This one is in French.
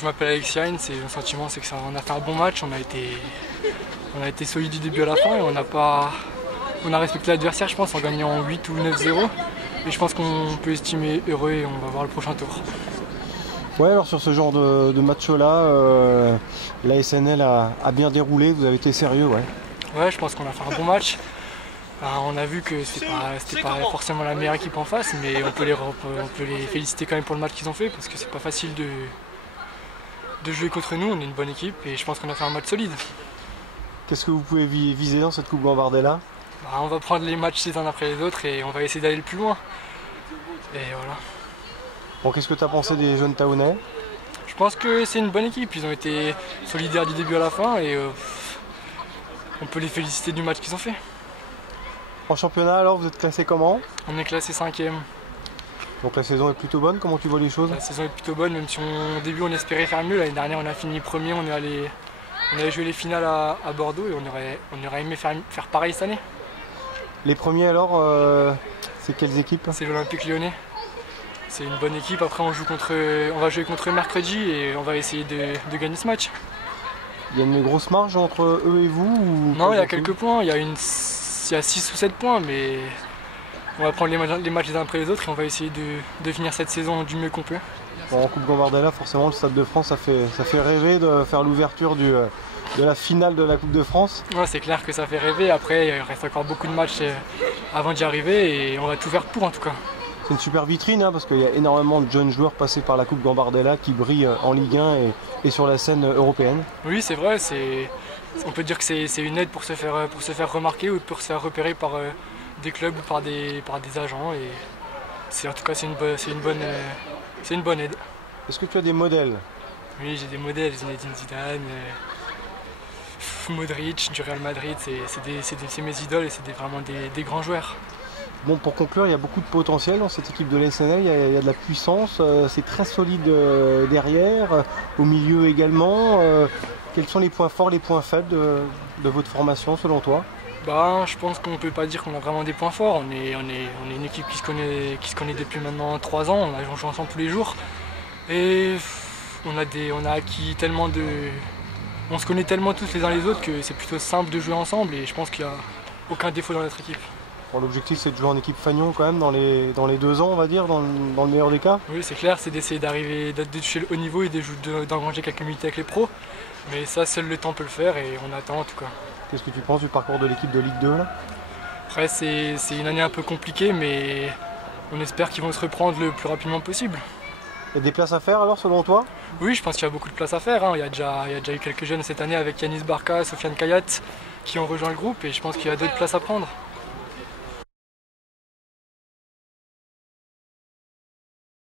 je m'appelle Alexis Heinz et mon sentiment c'est qu'on a fait un bon match, on a été solide du début à la fin et on a respecté l'adversaire je pense en gagnant 8 ou 9-0 et je pense qu'on peut estimer heureux et on va voir le prochain tour. Ouais, alors sur ce genre de match-là, la SNL a bien déroulé, vous avez été sérieux, ouais. Ouais, je pense qu'on a fait un bon match. On a vu que c'était pas forcément la meilleure équipe en face, mais on peut les féliciter quand même pour le match qu'ils ont fait parce que c'est pas facile de jouer contre nous. On est une bonne équipe et je pense qu'on a fait un match solide. Qu'est-ce que vous pouvez viser dans cette Coupe Gambardella? On va prendre les matchs les uns après les autres et on va essayer d'aller le plus loin. Et voilà. Bon, qu'est-ce que tu as pensé des jeunes Taounais? Je pense que c'est une bonne équipe. Ils ont été solidaires du début à la fin et on peut les féliciter du match qu'ils ont fait. En championnat alors, vous êtes classé comment? On est classé 5e. Donc la saison est plutôt bonne, comment tu vois les choses? La saison est plutôt bonne, même si au début on espérait faire mieux. L'année dernière on a fini premier, on avait joué les finales à Bordeaux et on aurait aimé faire pareil cette année. Les premiers alors, c'est quelles équipes? C'est l'Olympique Lyonnais. C'est une bonne équipe, après on va jouer contre eux mercredi et on va essayer de gagner ce match. Il y a une grosse marge entre eux et vous ou... Non, il y a quelques points, il y a 6 ou 7 points, mais on va prendre les matchs les uns après les autres et on va essayer de finir cette saison du mieux qu'on peut. Bon, en Coupe Gambardella, forcément, le Stade de France, ça fait rêver de faire l'ouverture de la finale de la Coupe de France. Ouais, c'est clair que ça fait rêver, après il reste encore beaucoup de matchs avant d'y arriver et on va tout faire pour en tout cas. C'est une super vitrine parce qu'il y a énormément de jeunes joueurs passés par la Coupe Gambardella qui brillent en Ligue 1 et sur la scène européenne. Oui, c'est vrai, on peut dire que c'est une aide pour se faire remarquer ou pour se faire repérer par des clubs ou par des agents. Et en tout cas, c'est une bonne aide. Est-ce que tu as des modèles? Oui, j'ai des modèles, Zinedine Zidane, Modric du Real Madrid, c'est mes idoles et c'est vraiment des grands joueurs. Bon, pour conclure, il y a beaucoup de potentiel dans cette équipe de l'SNL, il y a de la puissance, c'est très solide derrière, au milieu également. Quels sont les points forts, les points faibles de votre formation selon toi? Je pense qu'on ne peut pas dire qu'on a vraiment des points forts. On est une équipe qui se connaît depuis maintenant 3 ans, on joue ensemble tous les jours. Et on a acquis tellement on se connaît tellement tous les uns les autres que c'est plutôt simple de jouer ensemble et je pense qu'il n'y a aucun défaut dans notre équipe. Bon, l'objectif c'est de jouer en équipe Fagnon quand même dans les 2 ans on va dire, dans le meilleur des cas. Oui c'est clair, c'est d'essayer de toucher le haut niveau et d'engranger quelques minutes avec les pros. Mais ça seul le temps peut le faire et on attend en tout cas. Qu'est-ce que tu penses du parcours de l'équipe de Ligue 2 là? Après c'est une année un peu compliquée mais on espère qu'ils vont se reprendre le plus rapidement possible. Il y a des places à faire alors selon toi? Oui je pense qu'il y a beaucoup de places à faire. Il y a déjà eu quelques jeunes cette année avec Yanis Barca, Sofiane Kayat qui ont rejoint le groupe et je pense qu'il y a d'autres places à prendre.